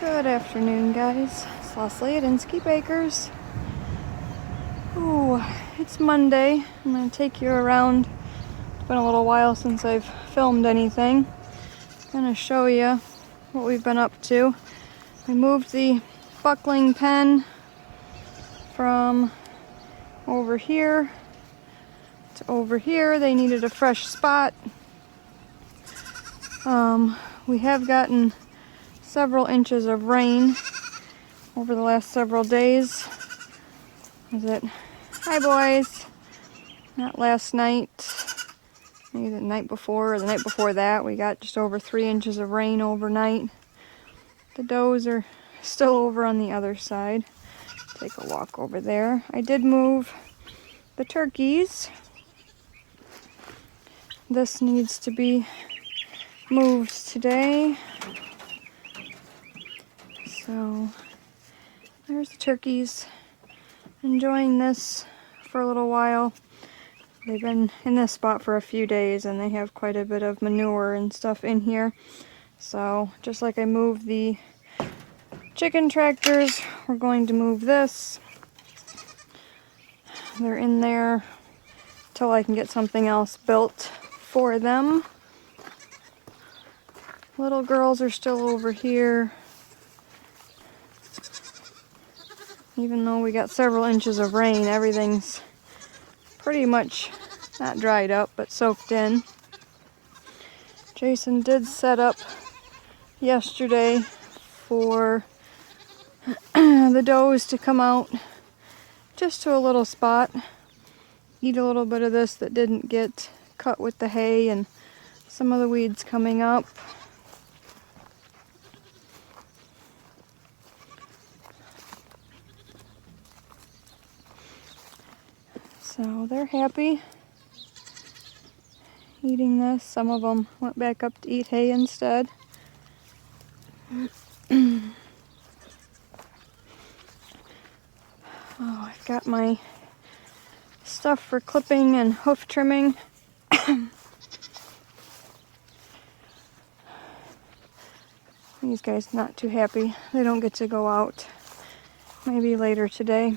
Good afternoon, guys. It's Leslie at Inskeep Acres. Ooh, it's Monday. I'm going to take you around. It's been a little while since I've filmed anything. I'm going to show you what we've been up to. We moved the buckling pen from over here to over here. They needed a fresh spot. We have gotten several inches of rain over the last several days. Was it? Hi, boys. Not last night, maybe the night before or the night before that. We got just over 3 inches of rain overnight. The does are still over on the other side. Take a walk over there. I did move the turkeys. This needs to be moved today. So there's the turkeys enjoying this for a little while. They've been in this spot for a few days and they have quite a bit of manure and stuff in here. So just like I moved the chicken tractors, we're going to move this. They're in there till I can get something else built for them. Little girls are still over here. Even though we got several inches of rain, everything's pretty much not dried up, but soaked in. Jason did set up yesterday for the does to come out just to a little spot, eat a little bit of this that didn't get cut with the hay and some of the weeds coming up. So they're happy eating this. Some of them went back up to eat hay instead. Oh, I've got my stuff for clipping and hoof trimming. These guys not too happy. They don't get to go out. Maybe later today.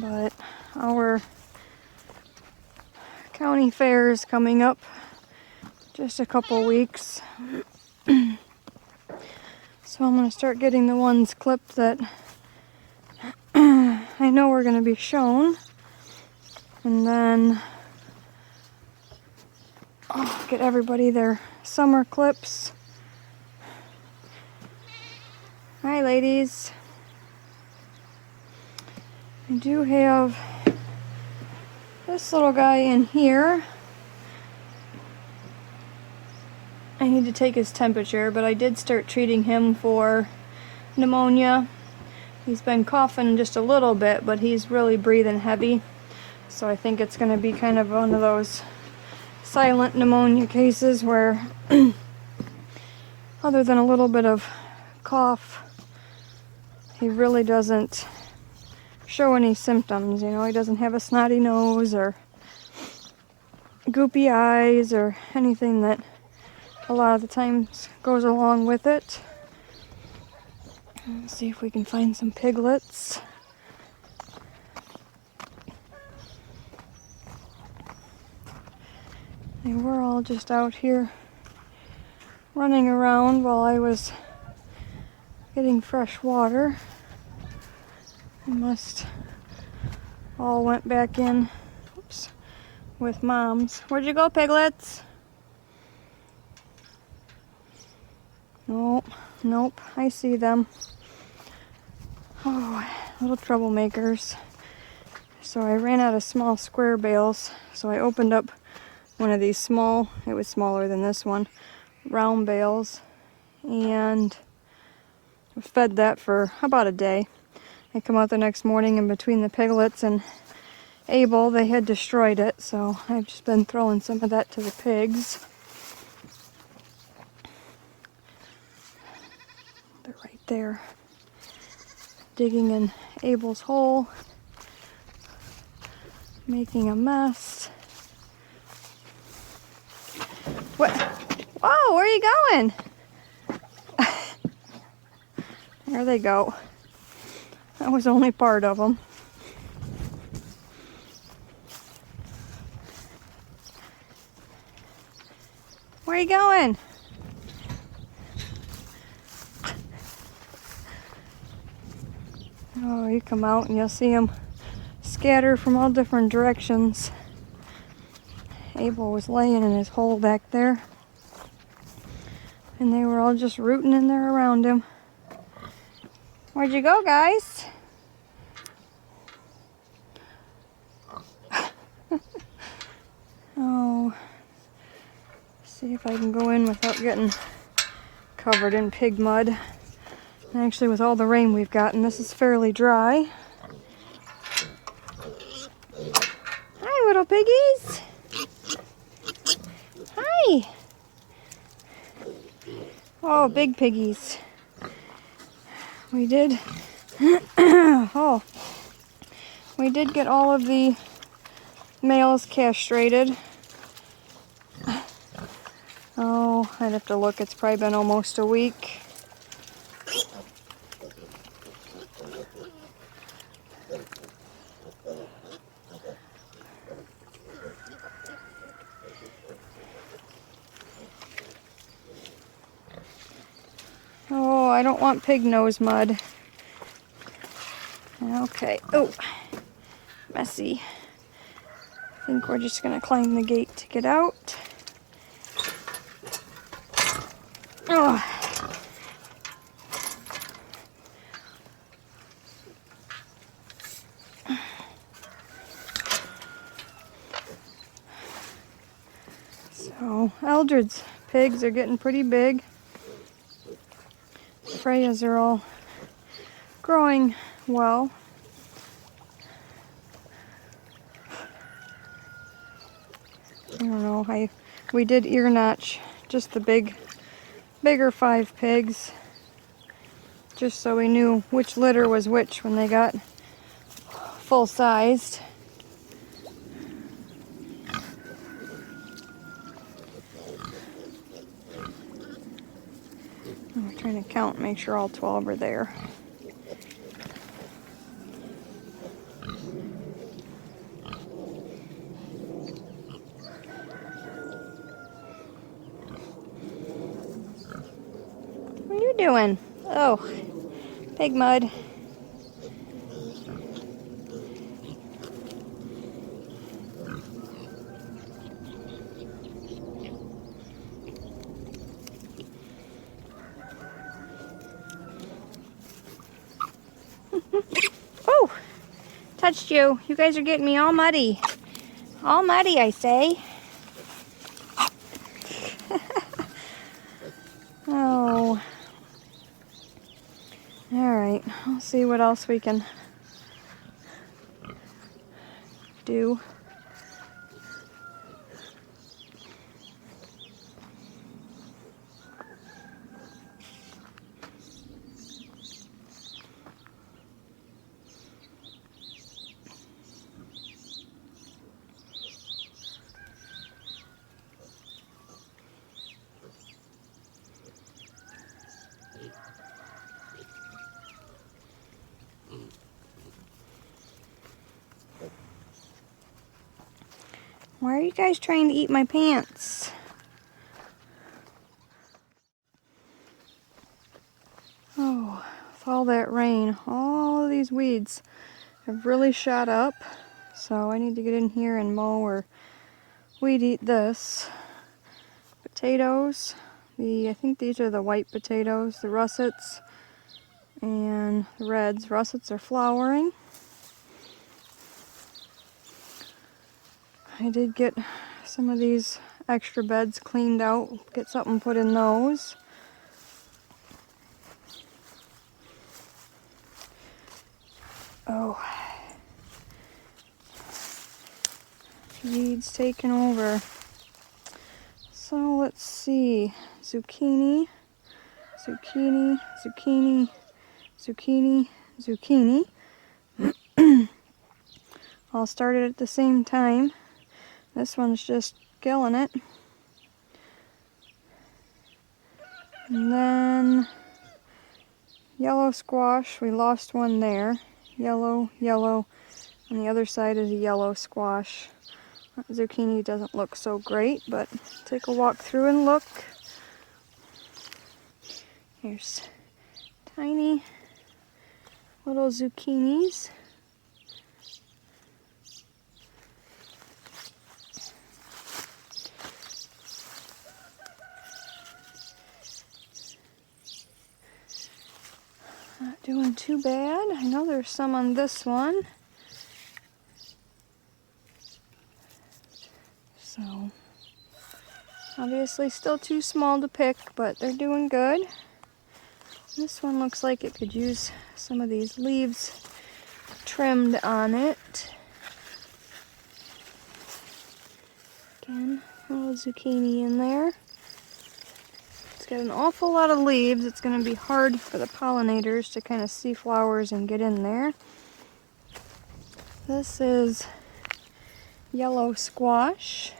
But our county fair is coming up just a couple weeks. So I'm going to start getting the ones clipped that I know we're going to be shown. And then I'll get everybody their summer clips. Hi, ladies. I do have this little guy in here. I need to take his temperature, but I did start treating him for pneumonia. He's been coughing just a little bit, but he's really breathing heavy. So I think it's going to be kind of one of those silent pneumonia cases where other than a little bit of cough, he really doesn't show any symptoms. You know, he doesn't have a snotty nose or goopy eyes or anything that a lot of the times goes along with it. Let's see if we can find some piglets. They were all just out here running around while I was getting fresh water. They must all went back in, oops, with moms. Where'd you go, piglets? Nope, I see them. Oh, little troublemakers. So I ran out of small square bales, so I opened up one of these small, it was smaller than this one, round bales, and fed that for about a day. I come out the next morning, and between the piglets and Abel, they had destroyed it, so I've just been throwing some of that to the pigs. They're right there, digging in Abel's hole, making a mess. What? Whoa, where are you going? There they go. That was only part of them. Where are you going? Oh, you come out and you'll see them scatter from all different directions. Abel was laying in his hole back there, and they were all just rooting in there around him. Where'd you go, guys? Oh, see if I can go in without getting covered in pig mud. Actually, with all the rain we've gotten, this is fairly dry. Hi, little piggies. Hi. Oh, big piggies. We did. Oh, we did get all of the males castrated. Oh, I'd have to look. It's probably been almost a week. Oh, I don't want pig nose mud. Okay. Oh, messy. I think we're just gonna climb the gate to get out. Oh. So, Eldred's pigs are getting pretty big. Freya's are all growing well. I don't know, we did ear notch just the bigger 5 pigs, just so we knew which litter was which when they got full sized. I'm trying to count, make sure all 12 are there. What are you doing? Oh, pig mud. Oh, touched you. You guys are getting me all muddy. All muddy, I say. Oh. Alright, I'll see what else we can do. Why are you guys trying to eat my pants? Oh, with all that rain, all of these weeds have really shot up. So I need to get in here and mow or weed eat this. Potatoes. I think these are the white potatoes, the russets, and the reds. Russets are flowering. I did get some of these extra beds cleaned out, get something put in those. Oh, weeds taking over. So let's see, zucchini, zucchini, zucchini, zucchini, zucchini. All started at the same time. This one's just killing it. And then Yellow squash, we lost one there. Yellow, yellow. On the other side is a yellow squash. Zucchini doesn't look so great, but take a walk through and look. Here's tiny little zucchinis. Not doing too bad. I know there's some on this one. So, obviously still too small to pick, but they're doing good. This one looks like it could use some of these leaves trimmed on it. Again, a little zucchini in there. It's got an awful lot of leaves. It's going to be hard for the pollinators to kind of see flowers and get in there. This is yellow squash.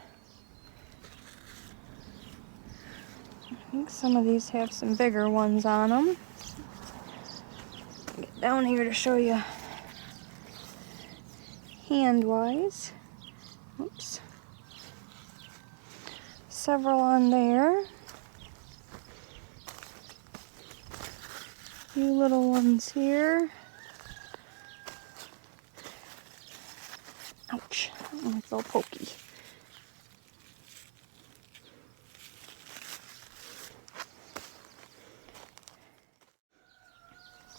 I think some of these have some bigger ones on them. Get down here to show you hand-wise. Oops. Several on there. A few little ones here. Ouch, that one looks all pokey.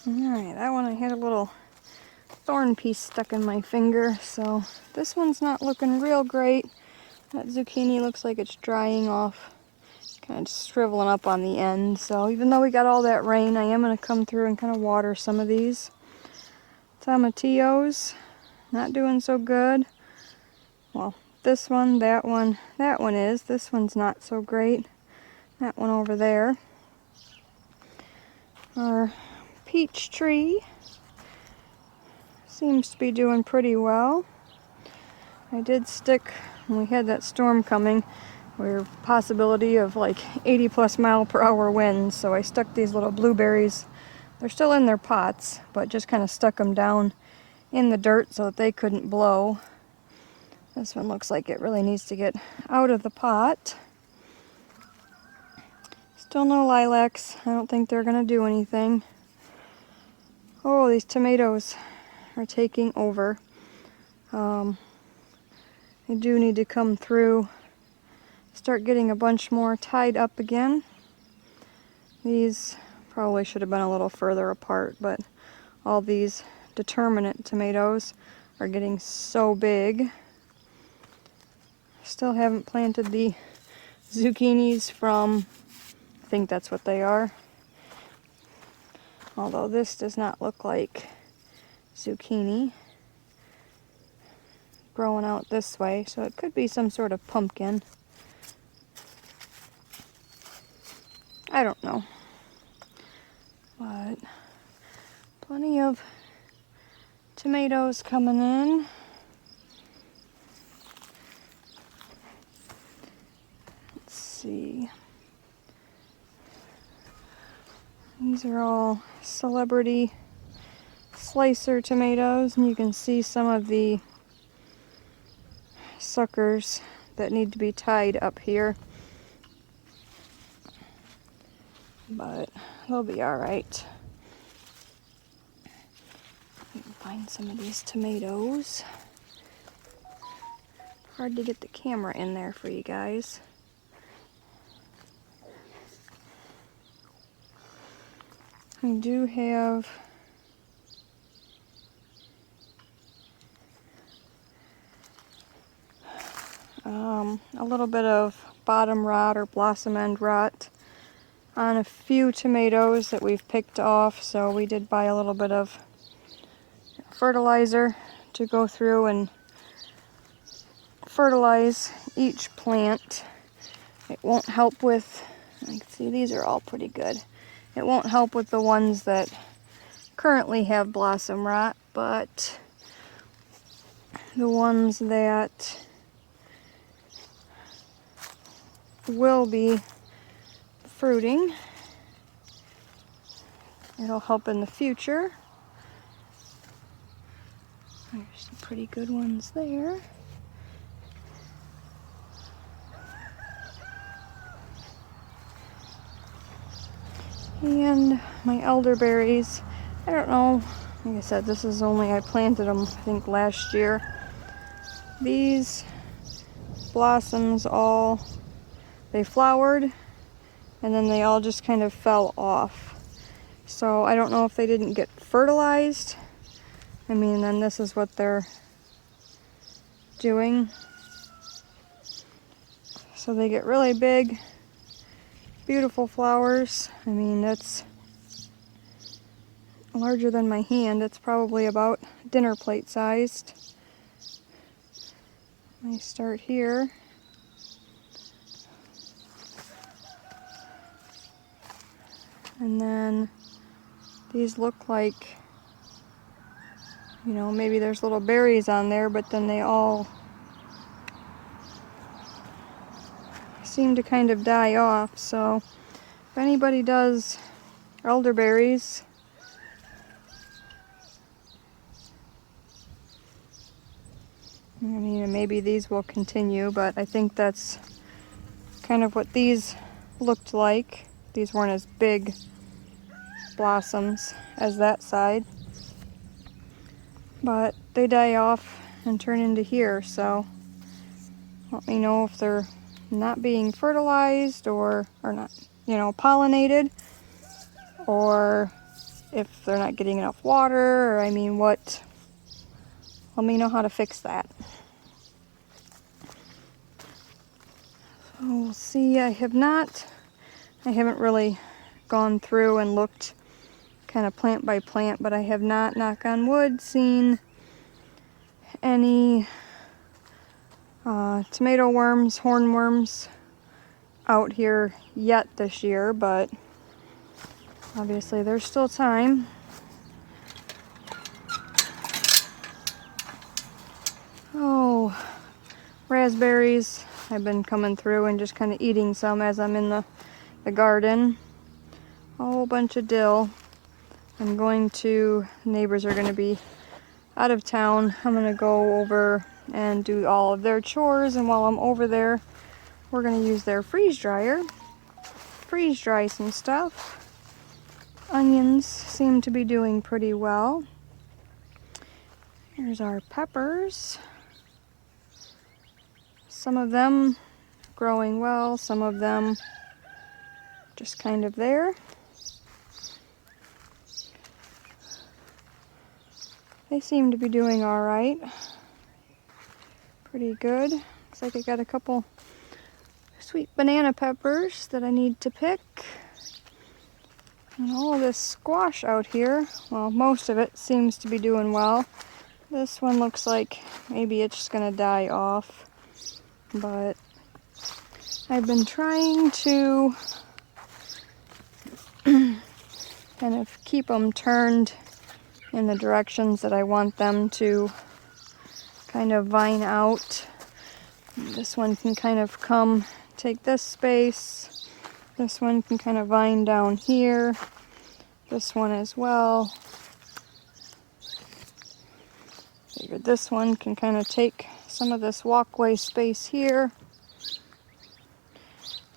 Alright, that one I had a little thorn piece stuck in my finger, so this one's not looking real great. That zucchini looks like it's drying off, kind of shriveling up on the end. So even though we got all that rain, I am going to come through and kind of water some of these. Tomatillos, not doing so good. Well, this one, that one is. This one's not so great. That one over there. Our peach tree seems to be doing pretty well. I did stick, when we had that storm coming, where possibility of like 80+ mph winds, so I stuck these little blueberries. They're still in their pots, but just kind of stuck them down in the dirt so that they couldn't blow. This one looks like it really needs to get out of the pot. Still no lilacs. I don't think they're gonna do anything. Oh, these tomatoes are taking over. I do need to come through, start getting a bunch more tied up again. These probably should have been a little further apart, but all these determinate tomatoes are getting so big. Still haven't planted the zucchinis from, I think that's what they are. Although this does not look like zucchini. Growing out this way, so it could be some sort of pumpkin. I don't know. But plenty of tomatoes coming in. Let's see. These are all Celebrity slicer tomatoes, and you can see some of the suckers that need to be tied up here, but they'll be all right. You can find some of these tomatoes. Hard to get the camera in there for you guys. We do have a little bit of bottom rot or blossom end rot on a few tomatoes that we've picked off, so we did buy a little bit of fertilizer to go through and fertilize each plant. It won't help with, like, see, these are all pretty good. It won't help with the ones that currently have blossom rot, but the ones that will be fruiting, it'll help in the future. There's some pretty good ones there. And my elderberries, I don't know, like I said, this is only, I planted them I think last year. These blossoms all, they flowered and then they all just kind of fell off. So I don't know if they didn't get fertilized. I mean, then this is what they're doing. So they get really big, beautiful flowers. I mean, that's larger than my hand. It's probably about dinner plate sized. I start here. And then these look like, you know, maybe there's little berries on there, but then they all seem to kind of die off. So if anybody does elderberries, I mean, maybe these will continue, but I think that's kind of what these looked like. These weren't as big blossoms as that side, but they die off and turn into here. So let me know if they're not being fertilized or not, you know, pollinated, or if they're not getting enough water, or I mean, what, let me know how to fix that. So we'll see. I haven't really gone through and looked kind of plant by plant, but I have not, knock on wood, seen any tomato worms, hornworms out here yet this year, but obviously there's still time. Oh, raspberries. I've been coming through and just kind of eating some as I'm in the garden. A whole bunch of dill. I'm going to, neighbors are going to be out of town. I'm going to go over and do all of their chores, and while I'm over there, we're going to use their freeze dryer. Freeze dry some stuff. Onions seem to be doing pretty well. Here's our peppers. Some of them growing well, some of them just kind of there. They seem to be doing all right. Pretty good. Looks like I got a couple sweet banana peppers that I need to pick. And all of this squash out here, well, most of it seems to be doing well. This one looks like maybe it's just gonna die off, but I've been trying to kind of keep them turned in the directions that I want them to kind of vine out. This one can kind of come take this space. This one can kind of vine down here. This one as well. Figured this one can kind of take some of this walkway space here.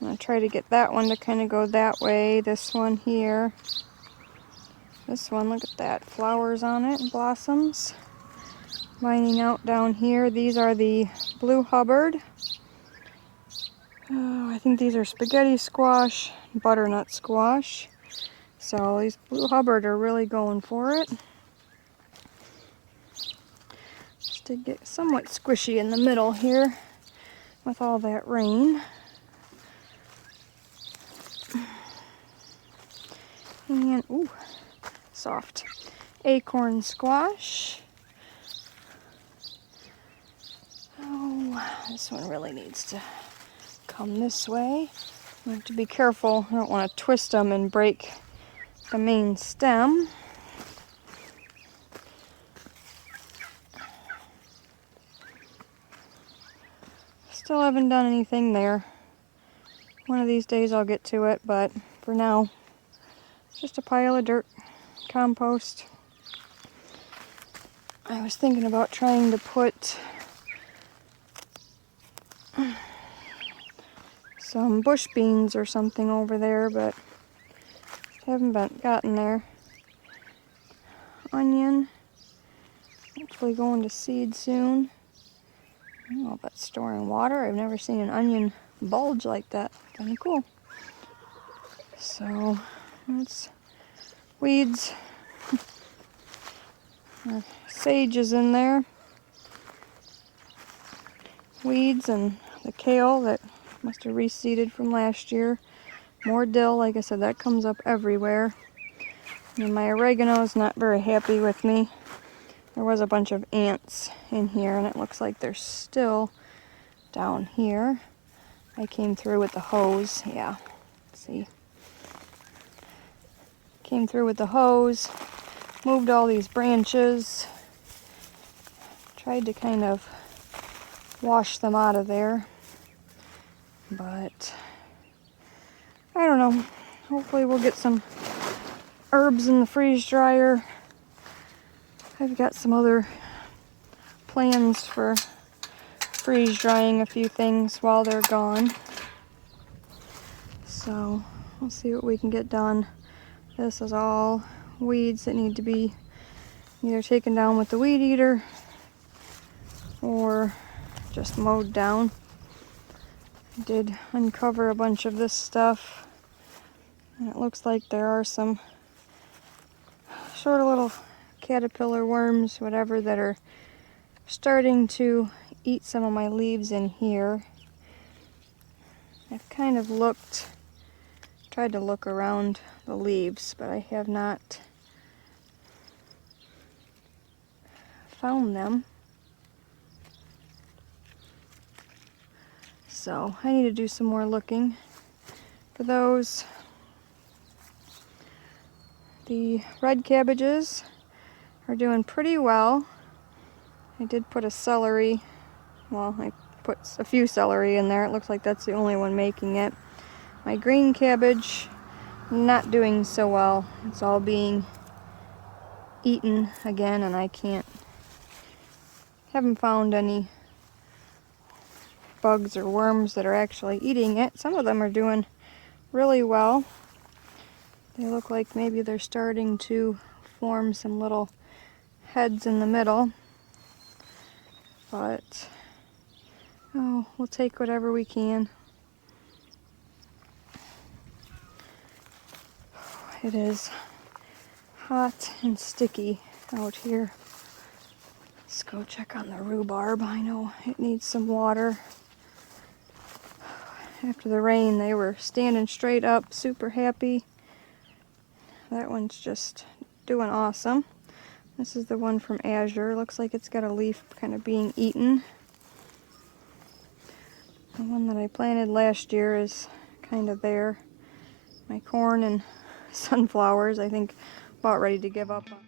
I'm going to try to get that one to kind of go that way. This one here. This one, look at that. Flowers on it and blossoms. Vining out down here. These are the Blue Hubbard. Oh, I think these are spaghetti squash, butternut squash. So these Blue Hubbard are really going for it. Just to get somewhat squishy in the middle here with all that rain. And, ooh, soft. Acorn squash. Oh, this one really needs to come this way. I have to be careful. I don't want to twist them and break the main stem. Still haven't done anything there. One of these days I'll get to it, but for now, it's just a pile of dirt. compost. I was thinking about trying to put some bush beans or something over there, but haven't gotten there. Onion, hopefully going to seed soon. I don't know about storing water. I've never seen an onion bulge like that. Kind of cool. So that's weeds. Sage is in there. Weeds and the kale that must have reseeded from last year. More dill, like I said, that comes up everywhere. And my oregano is not very happy with me. There was a bunch of ants in here, and it looks like they're still down here. I came through with the hose. Yeah, see. Came through with the hose, moved all these branches, tried to kind of wash them out of there, but I don't know. Hopefully we'll get some herbs in the freeze dryer. I've got some other plans for freeze drying a few things while they're gone. So we'll see what we can get done. This is all weeds that need to be either taken down with the weed eater or just mowed down. I did uncover a bunch of this stuff, and it looks like there are some sort of little caterpillar worms, whatever, that are starting to eat some of my leaves in here. I've kind of tried to look around the leaves, but I have not found them. So I need to do some more looking for those. The red cabbages are doing pretty well. I did put a celery, well, I put a few celery in there. It looks like that's the only one making it. My green cabbage, not doing so well. It's all being eaten again, and I haven't found any bugs or worms that are actually eating it. Some of them are doing really well. They look like maybe they're starting to form some little heads in the middle. But, oh, we'll take whatever we can. It is hot and sticky out here. Let's go check on the rhubarb. I know it needs some water. After the rain, they were standing straight up, super happy. That one's just doing awesome. This is the one from Azure. Looks like it's got a leaf kind of being eaten. The one that I planted last year is kind of there. My corn and sunflowers, I think, about ready to give up on.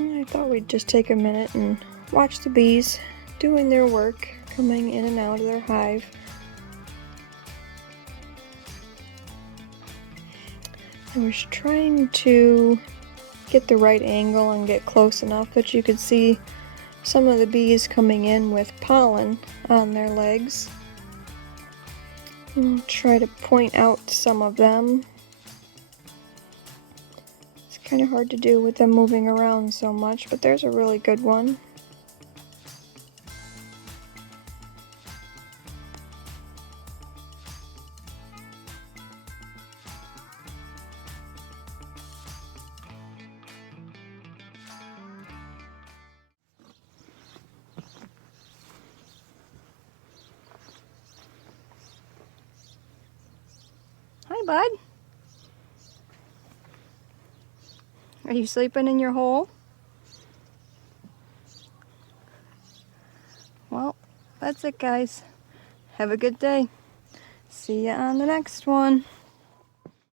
I thought we'd just take a minute and watch the bees doing their work. coming in and out of their hive. I was trying to get the right angle and get close enough that you could see some of the bees coming in with pollen on their legs. I'll try to point out some of them. It's kind of hard to do with them moving around so much, but there's a really good one. Hi, bud. Are you sleeping in your hole? Well, that's it, guys. Have a good day. See ya on the next one.